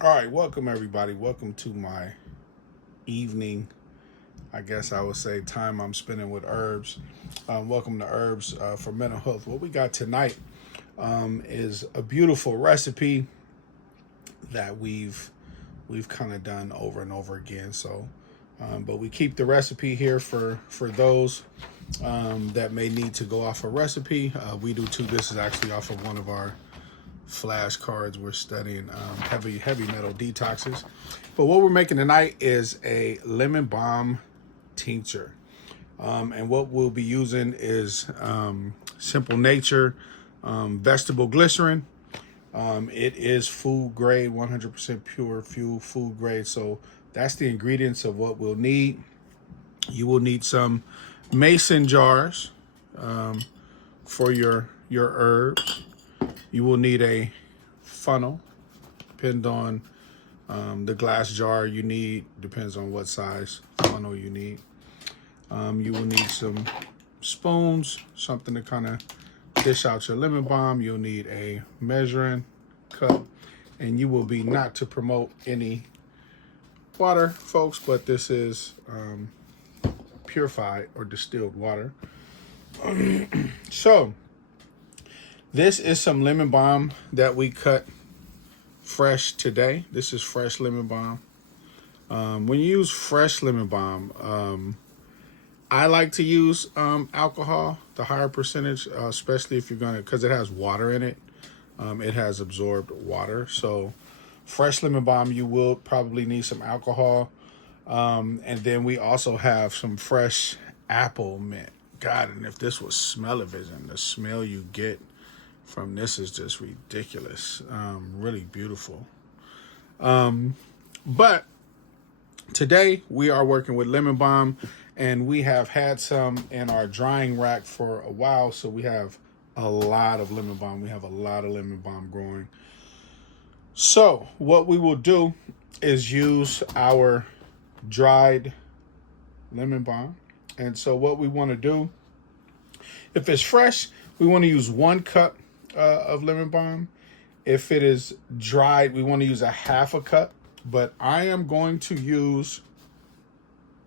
All right, welcome everybody. Welcome to my evening. I guess I would say time I'm spending with herbs. Welcome to Herbs for Mental Health. What we got tonight is a beautiful recipe that we've kind of done over and over again. But we keep the recipe here for those that may need to go off a recipe. We do too. This is actually off of one of our flashcards. We're studying heavy metal detoxes. But what we're making tonight is a lemon balm tincture. And what we'll be using is Simple Nature vegetable glycerin. It is food grade, 100% pure food grade. So that's the ingredients of what we'll need. You will need some mason jars for your herbs. You will need a funnel, depend on the glass jar you need, depends on what size funnel you need. You will need some spoons, something to kind of dish out your lemon balm. You'll need a measuring cup, and you will be, not to promote any water, folks, but this is purified or distilled water. So this is some lemon balm that we cut fresh today. This is fresh lemon balm. When you use fresh lemon balm, I like to use alcohol, the higher percentage, especially if you're gonna, because it has water in it. It has absorbed water. So fresh lemon balm, you will probably need some alcohol. And then we also have some fresh apple mint. God, and if this was smell-o-vision, the smell you get from this is just ridiculous. Really beautiful. But today we are working with lemon balm, and we have had some in our drying rack for a while. So we have a lot of lemon balm. We have a lot of lemon balm growing. So what we will do is use our dried lemon balm. And so what we want to do, if it's fresh, we want to use 1 cup of lemon balm. If it is dried, we want to use a half a cup, but I am going to use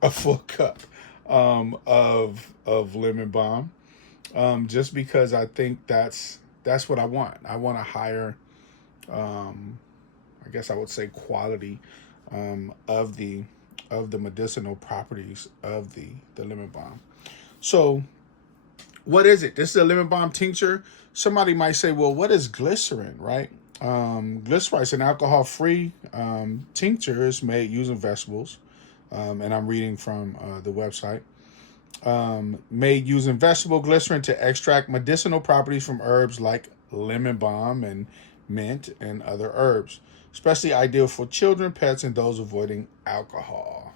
a full cup of lemon balm, just because I think that's what I want. I want a higher, I guess I would say, quality of the medicinal properties of the lemon balm. So what is it? This is a lemon balm tincture. Somebody might say, well, what is glycerin, right? Glycerin is an alcohol-free tincture. It's made using vegetables, and I'm reading from the website. Made using vegetable glycerin to extract medicinal properties from herbs like lemon balm and mint and other herbs. Especially ideal for children, pets, and those avoiding alcohol.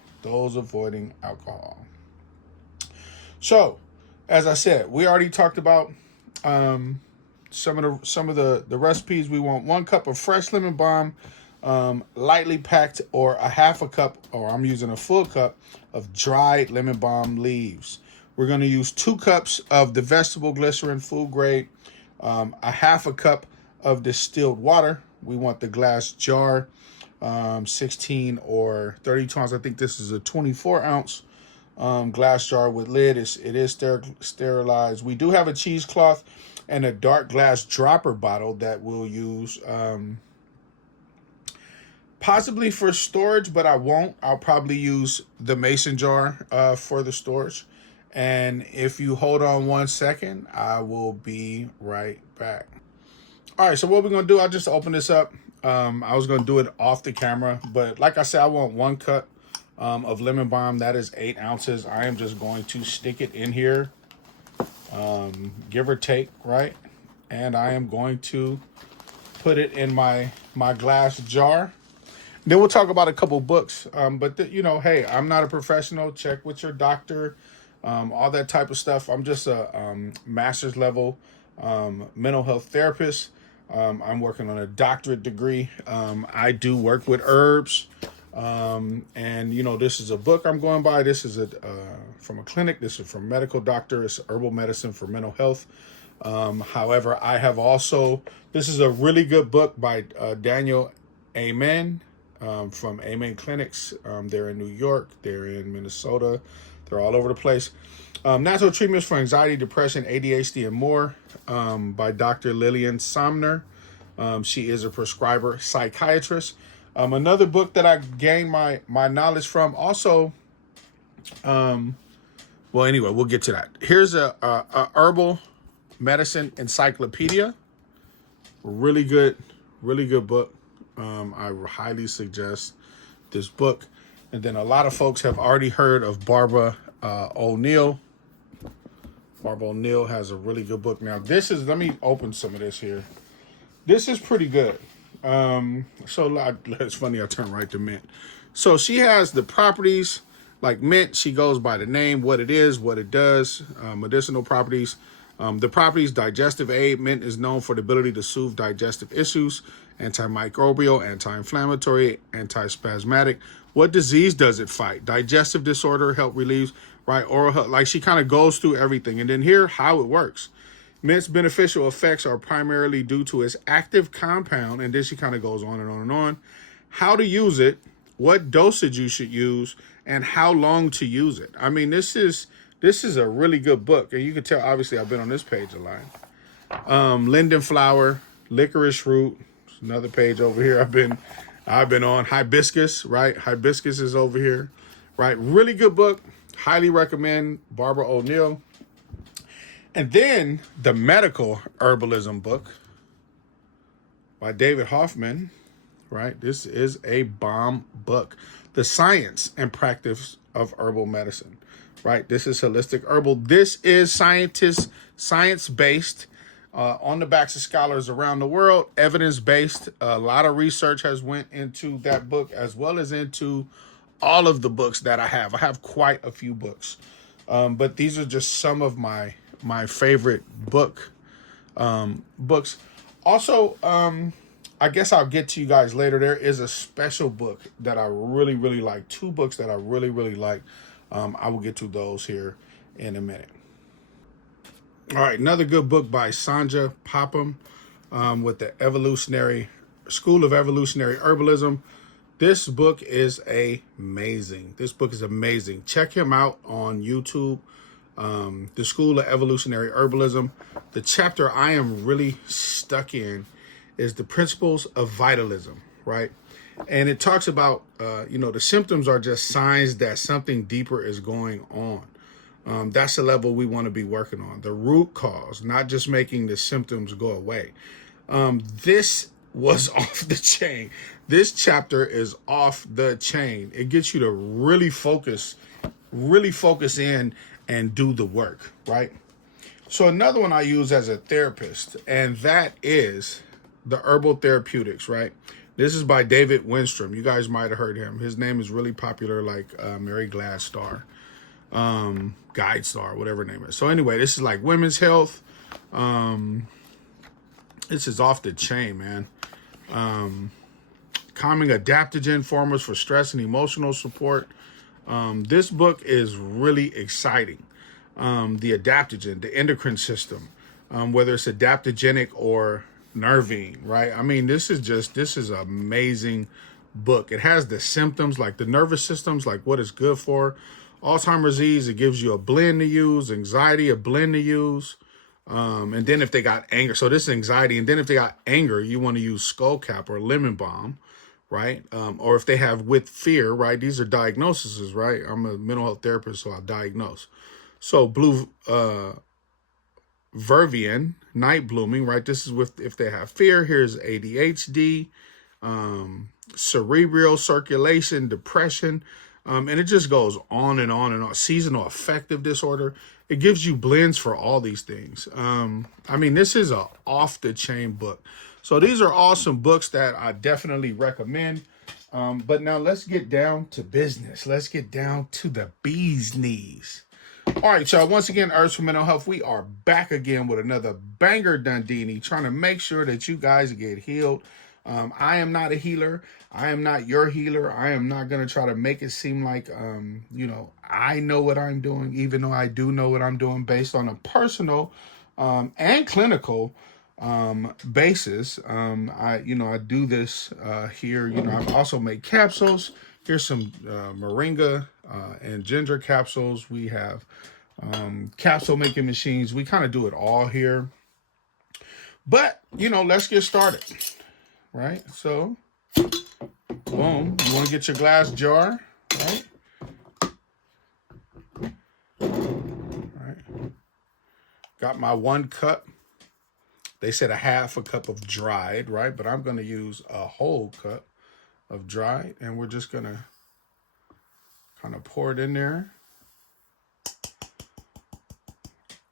So, as I said, we already talked about some of the recipes. We want 1 cup of fresh lemon balm, lightly packed, or a half a cup, or I'm using a full cup of dried lemon balm leaves. We're going to use 2 cups of the vegetable glycerin, food grade, a half a cup of distilled water. We want the glass jar, 16 or 32 ounce. I think this is a 24 ounce glass jar with lid. It is sterilized. We do have a cheesecloth and a dark glass dropper bottle that we'll use possibly for storage, but I won't. I'll probably use the mason jar for the storage. And if you hold on 1 second, I will be right back. All right, so what we're going to do, I'll just open this up. I was going to do it off the camera, but like I said, I want 1 cup of lemon balm. That is 8 ounces. I am just going to stick it in here, give or take, right? And I am going to put it in my glass jar. Then we'll talk about a couple books. But hey, I'm not a professional. Check with your doctor, all that type of stuff. I'm just a master's level mental health therapist. I'm working on a doctorate degree. I do work with herbs. And this is a book I'm going by. This is from a clinic. This is from a medical doctor. It's herbal medicine for mental health. However, I have also, this is a really good book by Daniel Amen, from Amen Clinics. They're in New York. They're in Minnesota. They're all over the place. Natural treatments for anxiety, depression, ADHD, and more, by Dr. Lillian Somner. She is a prescriber psychiatrist. Another book that I gained my knowledge from. Also, well, anyway, we'll get to that. Here's a herbal medicine encyclopedia. Really good book. I highly suggest this book. And then a lot of folks have already heard of Barbara O'Neill. Barbara O'Neill has a really good book. Now, let me open some of this here. This is pretty good. It's funny, I turned right to mint. So she has the properties like mint. She goes by the name, what it is, what it does, medicinal properties. The properties: digestive aid. Mint is known for the ability to soothe digestive issues, antimicrobial, anti-inflammatory, antispasmodic. What disease does it fight? Digestive disorder, help relieves, right? Oral health. Like, she kind of goes through everything. And then here, how it works. Mint's beneficial effects are primarily due to its active compound, and then she kind of goes on and on and on. How to use it, what dosage you should use, and how long to use it. I mean, this is a really good book, and you can tell, obviously, I've been on this page a lot. Linden flower, licorice root, another page over here. I've been on hibiscus, right? Hibiscus is over here, right? Really good book. Highly recommend Barbara O'Neill. And then the medical herbalism book by David Hoffman, right? This is a bomb book. The Science and Practice of Herbal Medicine, right? This is holistic herbal. This is science-based, on the backs of scholars around the world, evidence-based. A lot of research has went into that book, as well as into all of the books that I have. I have quite a few books, but these are just some of my favorite books. Also, I guess I'll get to you guys later. There is a special book that I really, really like. Two books that I really, really like. I will get to those here in a minute. All right, another good book by Sanja Popham, with the School of Evolutionary Herbalism. This book is amazing. Check him out on YouTube. The School of Evolutionary Herbalism. The chapter I am really stuck in is the principles of vitalism, right? And it talks about, the symptoms are just signs that something deeper is going on. That's the level we want to be working on. The root cause, not just making the symptoms go away. This was off the chain. This chapter is off the chain. It gets you to really focus in and do the work, right? So another one I use as a therapist, and that is the Herbal Therapeutics, right? This is by David Winstrom. You guys might have heard him. His name is really popular, like Mary Gladstar, Guide Star, whatever her name is. So anyway, this is like women's health. This is off the chain, man. Calming adaptogen formulas for stress and emotional support. This book is really exciting. The adaptogen, the endocrine system, whether it's adaptogenic or nervine, right? I mean, this is an amazing book. It has the symptoms, like the nervous systems, like what it's good for. Alzheimer's disease, it gives you a blend to use. Anxiety, a blend to use. And then if they got anger, so this is anxiety. And then if they got anger, you want to use skullcap or lemon balm, right? Or if they have with fear, right? These are diagnoses, right? I'm a mental health therapist, so I'll diagnose. So blue Vervian, night blooming, right? This is with if they have fear. Here's ADHD, cerebral circulation, depression, and it just goes on and on and on. Seasonal affective disorder. It gives you blends for all these things. I mean, this is a off the chain book. So these are awesome books that I definitely recommend. But now let's get down to business. Let's get down to the bee's knees. All right, y'all. Once again, Herbs for Mental Health, we are back again with another banger Dundini, trying to make sure that you guys get healed. I am not a healer. I am not your healer. I am not going to try to make it seem like, I know what I'm doing, even though I do know what I'm doing based on a personal and clinical bases. I do this here. I've also made capsules. Here's some moringa and ginger capsules. We have capsule making machines. We kind of do it all here. But, let's get started, right? So, boom. You want to get your glass jar, right? Got my 1 cup. They said a half a cup of dried, right? But I'm going to use a whole cup of dried. And we're just going to kind of pour it in there,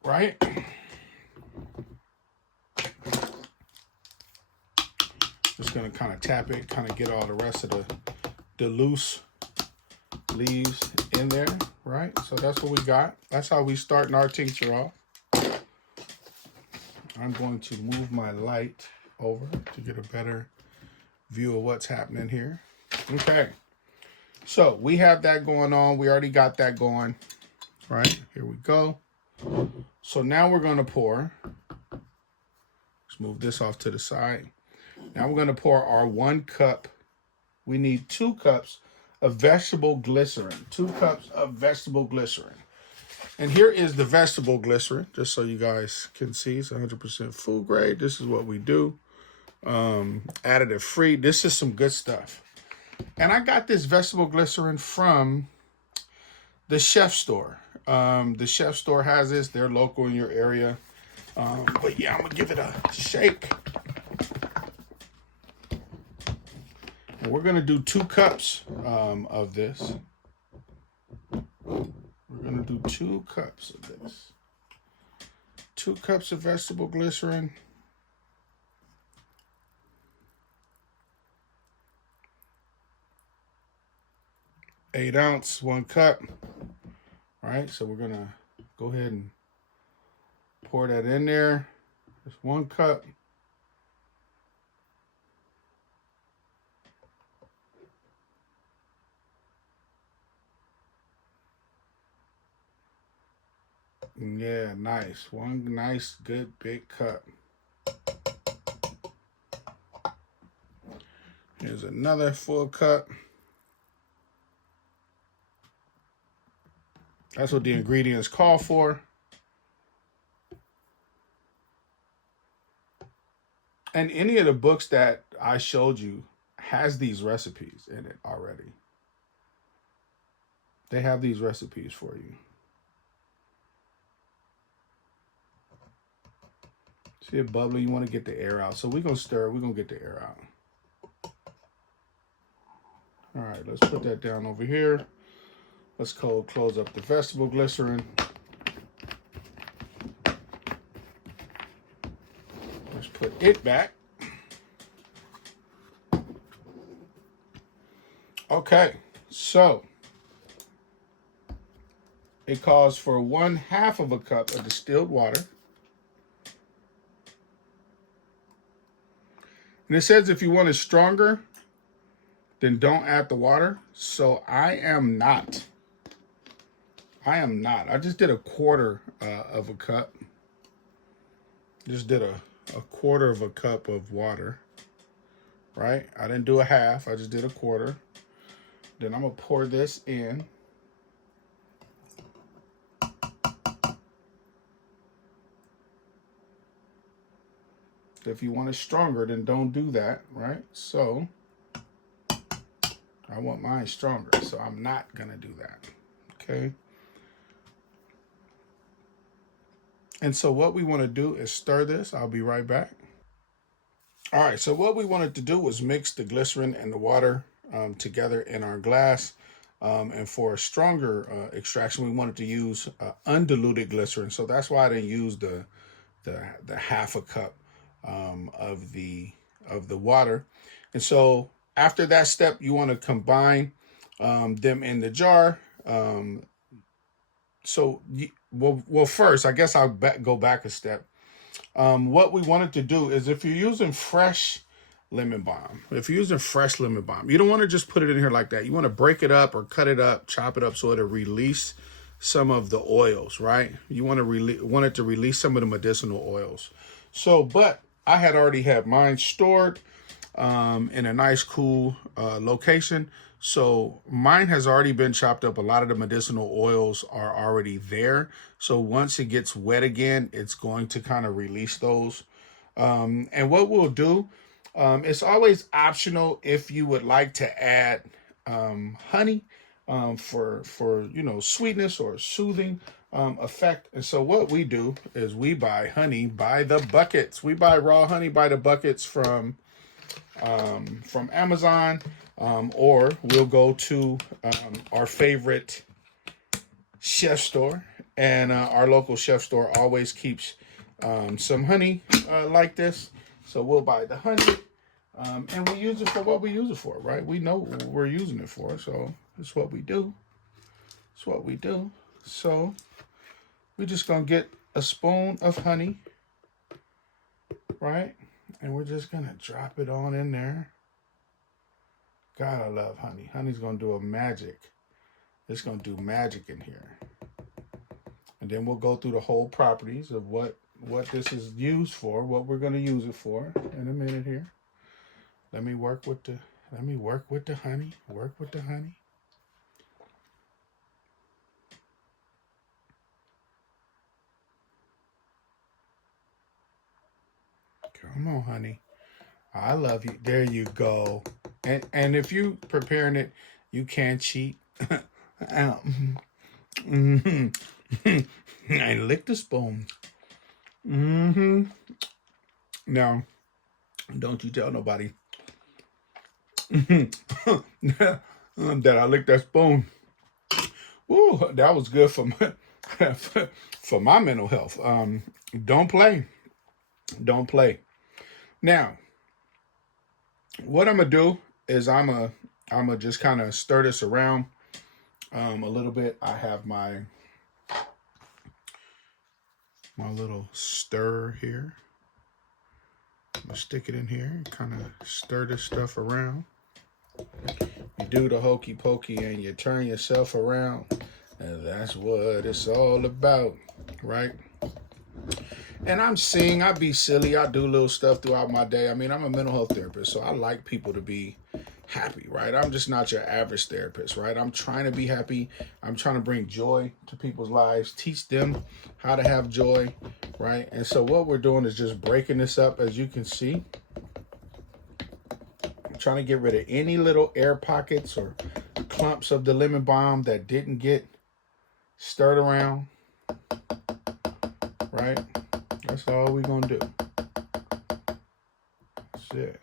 right? Just going to kind of tap it, kind of get all the rest of the loose leaves in there, right? So that's what we got. That's how we starting our tincture off. I'm going to move my light over to get a better view of what's happening here. Okay. So we have that going on. We already got that going, right? Here we go. So now we're going to pour. Let's move this off to the side. Now we're going to pour our 1 cup. We need 2 cups of vegetable glycerin. 2 cups of vegetable glycerin. And here is the vegetable glycerin, just so you guys can see. It's 100% food grade. This is what we do. Additive free. This is some good stuff. And I got this vegetable glycerin from the chef store. The chef store has this. They're local in your area. But yeah, I'm going to give it a shake. And we're going to do 2 cups of this. We're going to do 2 cups of this. 2 cups of vegetable glycerin. Eight ounce, 1 cup. All right, so we're going to go ahead and pour that in there. Just 1 cup. Yeah, nice. 1 nice, good, big cup. Here's another full cup. That's what the ingredients call for. And any of the books that I showed you has these recipes in it already. They have these recipes for you. See it bubbling? You want to get the air out. So we're going to stir. We're going to get the air out. All right, let's put that down over here. Let's close up the vegetable glycerin. Let's put it back. Okay, so it calls for 1/2 of a cup of distilled water. And it says if you want it stronger, then don't add the water. So I am not. I just did a quarter of a cup. Just did a quarter of a cup of water, right? I didn't do a half. I just did a quarter. Then I'm going to pour this in. If you want it stronger, then don't do that, right? So I want mine stronger, so I'm not going to do that, okay? And so what we want to do is stir this. I'll be right back. All right, so what we wanted to do was mix the glycerin and the water together in our glass. And for a stronger extraction, we wanted to use undiluted glycerin. So that's why I didn't use the 1/2 cup of the water. And so after that step, you want to combine them in the jar. Well, first, I guess I'll go back a step. What we wanted to do is if you're using fresh lemon balm, you don't want to just put it in here like that. You want to break it up or cut it up, chop it up so it'll release some of the oils, right? You want it to release some of the medicinal oils. So, but I had already had mine stored in a nice, cool location. So mine has already been chopped up. A lot of the medicinal oils are already there. So once it gets wet again, it's going to kind of release those. And what we'll do, it's always optional if you would like to add honey for sweetness or soothing effect. And so what we do is we buy honey by the buckets. We buy raw honey by the buckets from Amazon, or we'll go to our favorite chef store. And our local chef store always keeps some honey like this. So we'll buy the honey, and we use it for what we use it for, right? We know what we're using it for, so it's what we do. It's what we do. So we're just going to get a spoon of honey, right? And we're just going to drop it on in there. God, I love honey. Honey's going to do a magic. It's going to do magic in here. And then we'll go through the whole properties of what this is used for, what we're going to use it for in a minute here. Let me work with the honey. Work with the honey. Come on, honey. I love you. There you go. And if you preparing it, you can't cheat. And lick the spoon. Now, don't you tell nobody that I licked that spoon. Woo, that was good for my mental health. Don't play. Don't play. Now, what I'm gonna do is I'm gonna just kind of stir this around a little bit. I have my little stir here. I'm gonna stick it in here and kind of stir this stuff around. You do the hokey pokey and you turn yourself around, and that's what it's all about, right? And I be silly, I do little stuff throughout my day. I mean, I'm a mental health therapist, so I like people to be happy, right? I'm just not your average therapist, right? I'm trying to be happy. I'm trying to bring joy to people's lives, teach them how to have joy, right? And so what we're doing is just breaking this up, as you can see. I'm trying to get rid of any little air pockets or clumps of the lemon balm that didn't get stirred around, right? That's all we're going to do. That's it.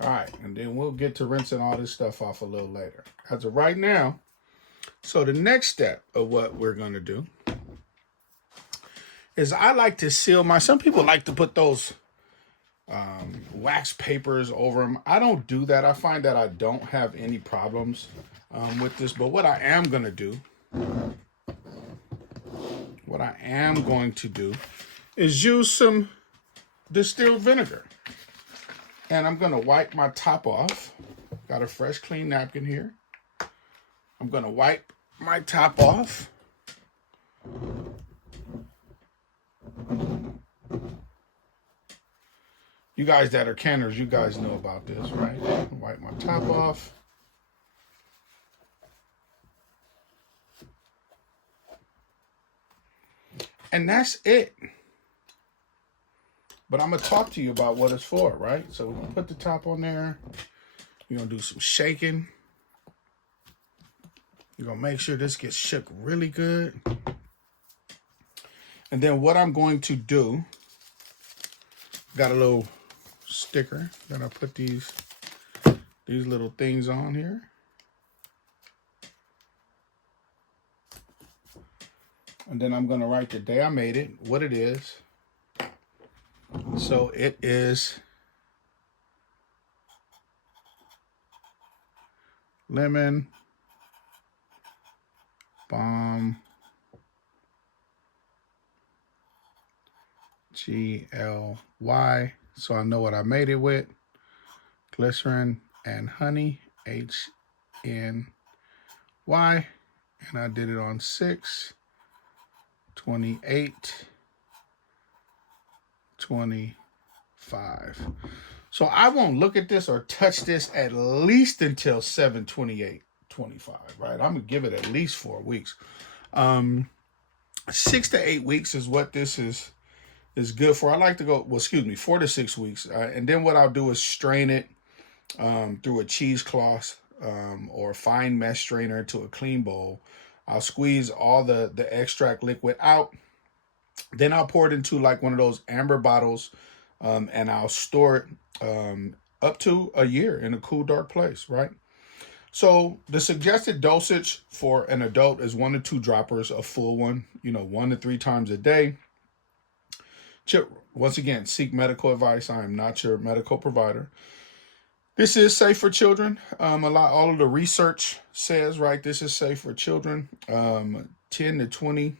All right, and then we'll get to rinsing all this stuff off a little later. As of right now, so the next step of what we're going to do is I like to seal some people like to put those wax papers over them. I don't do that. I find that I don't have any problems with this, but what I am going to do is use some distilled vinegar. And I'm going to wipe my top off. Got a fresh, clean napkin here. I'm going to wipe my top off. You guys that are canners, you guys know about this, right? Wipe my top off. And that's it. But I'm going to talk to you about what it's for, right? So we're going to put the top on there. You're going to do some shaking. You're going to make sure this gets shook really good. And then what I'm going to do, got a little sticker that I put these little things on here. And then I'm going to write the day I made it, what it is. So it is lemon balm GLY. So I know what I made it with. Glycerin and honey, HNY. And I did it on 6, 28, 25. So I won't look at this or touch this at least until 7/28/25, right? I'm going to give it at least 4 weeks. 6 to 8 weeks is what this is good for. I like to go, well, excuse me, 4 to 6 weeks. And then what I'll do is strain it through a cheesecloth or a fine mesh strainer to a clean bowl. I'll squeeze all the extract liquid out. Then I'll pour it into like one of those amber bottles, and I'll store it up to a year in a cool, dark place, right? So the suggested dosage for an adult is 1 to 2 droppers, a full one, 1 to 3 times a day. Once again, seek medical advice. I am not your medical provider. This is safe for children. All of the research says, right, this is safe for children. 10 to 20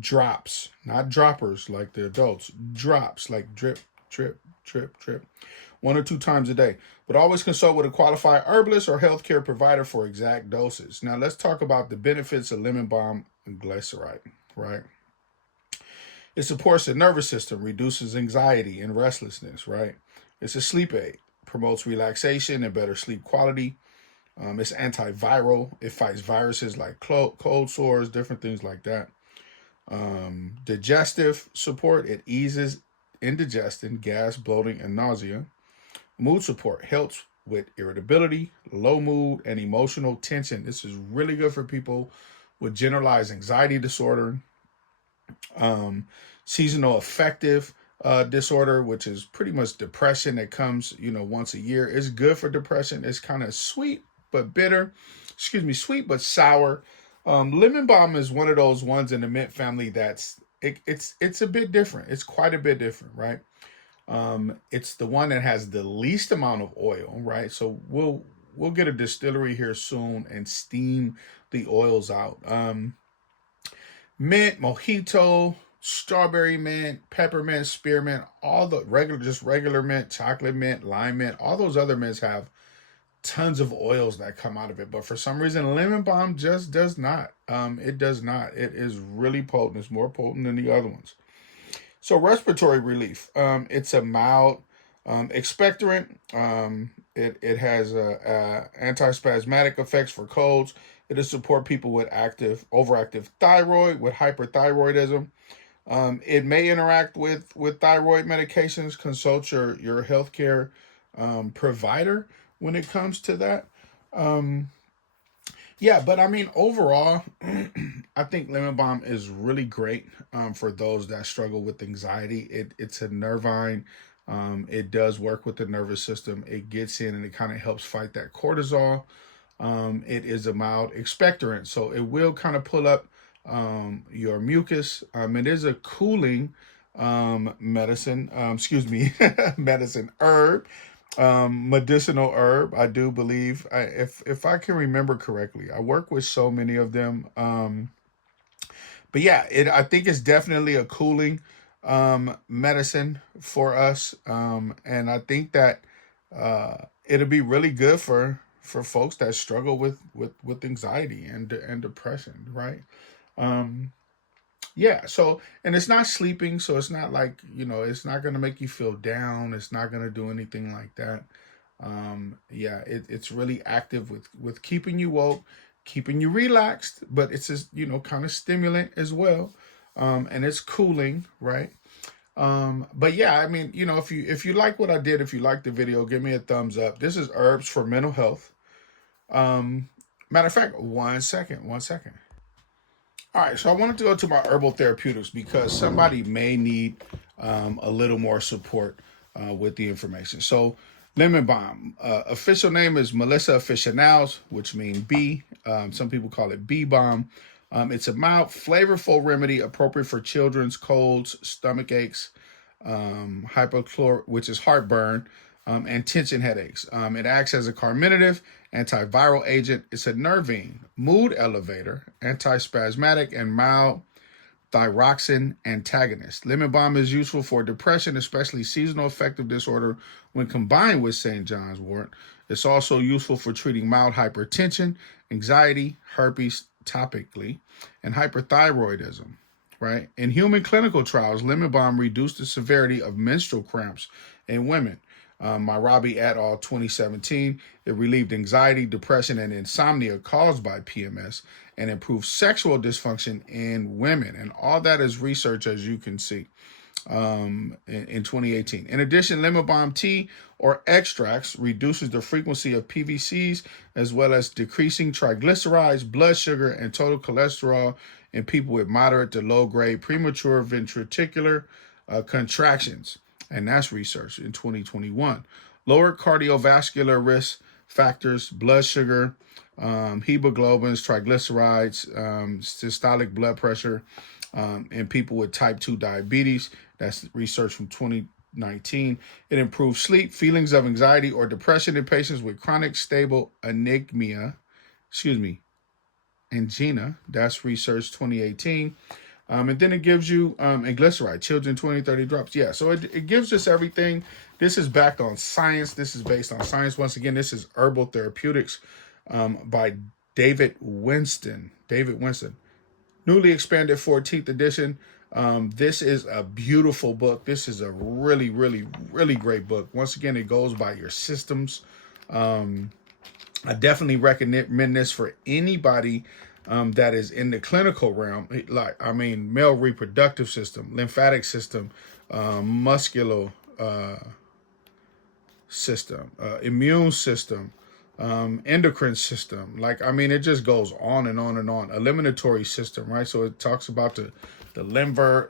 drops, not droppers like the adults, drops like drip, drip, drip, drip, 1 or 2 times a day. But always consult with a qualified herbalist or healthcare provider for exact doses. Now let's talk about the benefits of lemon balm and glycerin, right? It supports the nervous system, reduces anxiety and restlessness, right? It's a sleep aid, promotes relaxation and better sleep quality. It's antiviral. It fights viruses like cold sores, different things like that. Digestive support. It eases indigestion, gas, bloating, and nausea. Mood support helps with irritability, low mood, and emotional tension. This is really good for people with generalized anxiety disorder. Seasonal affective disorder, which is pretty much depression that comes, once a year. It's good for depression. It's kind of sweet but bitter. Sweet but sour. Lemon balm is one of those ones in the mint family that's it's a bit different. It's quite a bit different, right? It's the one that has the least amount of oil, right? So we'll get a distillery here soon and steam the oils out. Mint, mojito, strawberry mint, peppermint, spearmint, all the regular mint, chocolate mint, lime mint, all those other mints have tons of oils that come out of it. But for some reason, lemon balm just does not. It does not. It is really potent. It's more potent than the other ones. So respiratory relief. It's a mild expectorant. It has antispasmodic effects for colds. It'll support people with overactive thyroid, with hyperthyroidism. It may interact with thyroid medications. Consult your healthcare provider when it comes to that. Yeah, but I mean, overall, I think lemon balm is really great for those that struggle with anxiety. It's a nervine. It does work with the nervous system. It gets in and it kind of helps fight that cortisol. It is a mild expectorant, so it will kind of pull up your mucus. It is a cooling medicine, medicine herb, medicinal herb. I do believe, if I can remember correctly, I work with so many of them. But yeah, I think it's definitely a cooling medicine for us, and I think that it'll be really good for folks that struggle with anxiety and depression, right? Yeah, so, and it's not sleeping, so it's not like, it's not going to make you feel down. It's not going to do anything like that. Yeah, it's really active with keeping you woke, keeping you relaxed, but it's just, kind of stimulant as well. And it's cooling, right? But yeah, I mean, if you like what I did, if you like the video, give me a thumbs up. This is herbs for mental health. Matter of fact, one second. All right, so I wanted to go to my herbal therapeutics because somebody may need a little more support with the information. So, lemon balm. Official name is Melissa officinalis, which means bee. Some people call it bee balm. It's a mild, flavorful remedy appropriate for children's colds, stomach aches, which is heartburn, and tension headaches. It acts as a carminative, antiviral agent. It's a nervine, mood elevator, antispasmodic, and mild thyroxine antagonist. Lemon balm is useful for depression, especially seasonal affective disorder when combined with St. John's wort. It's also useful for treating mild hypertension, anxiety, herpes topically, and hyperthyroidism. Right? In human clinical trials, lemon balm reduced the severity of menstrual cramps in women. Myrabi et al. 2017. It relieved anxiety, depression, and insomnia caused by PMS and improved sexual dysfunction in women. And all that is research, as you can see, in 2018. In addition, lemon balm tea or extracts reduces the frequency of PVCs as well as decreasing triglycerides, blood sugar, and total cholesterol in people with moderate to low grade premature ventricular contractions. And that's research in 2021. Lower cardiovascular risk factors, blood sugar, hemoglobins, triglycerides, systolic blood pressure in people with type 2 diabetes. That's research from 2019. It improves sleep, feelings of anxiety or depression in patients with chronic stable angina. That's research 2018. And then it gives you and glyceride, children 20, 30 drops. Yeah, so it gives us everything. This is backed on science. This is based on science. Once again, this is Herbal Therapeutics by David Winston. Newly expanded 14th edition. This is a beautiful book. This is a really, really, really great book. Once again, it goes by your systems. I definitely recommend this for anybody that is in the clinical realm, male reproductive system, lymphatic system, muscular system, immune system, endocrine system. It just goes on and on and on. Eliminatory system, right? So it talks about the liver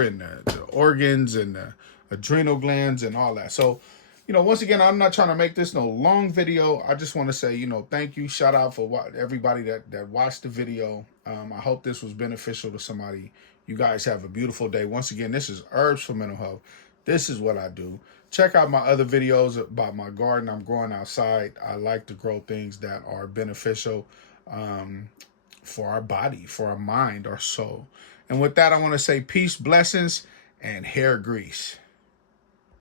and the organs and the adrenal glands and all that. So, once again, I'm not trying to make this no long video. I just want to say, thank you. Shout out for everybody that watched the video. I hope this was beneficial to somebody. You guys have a beautiful day. Once again, this is Herbs for Mental Health. This is what I do. Check out my other videos about my garden. I'm growing outside. I like to grow things that are beneficial for our body, for our mind, our soul. And with that, I want to say peace, blessings, and hair grease.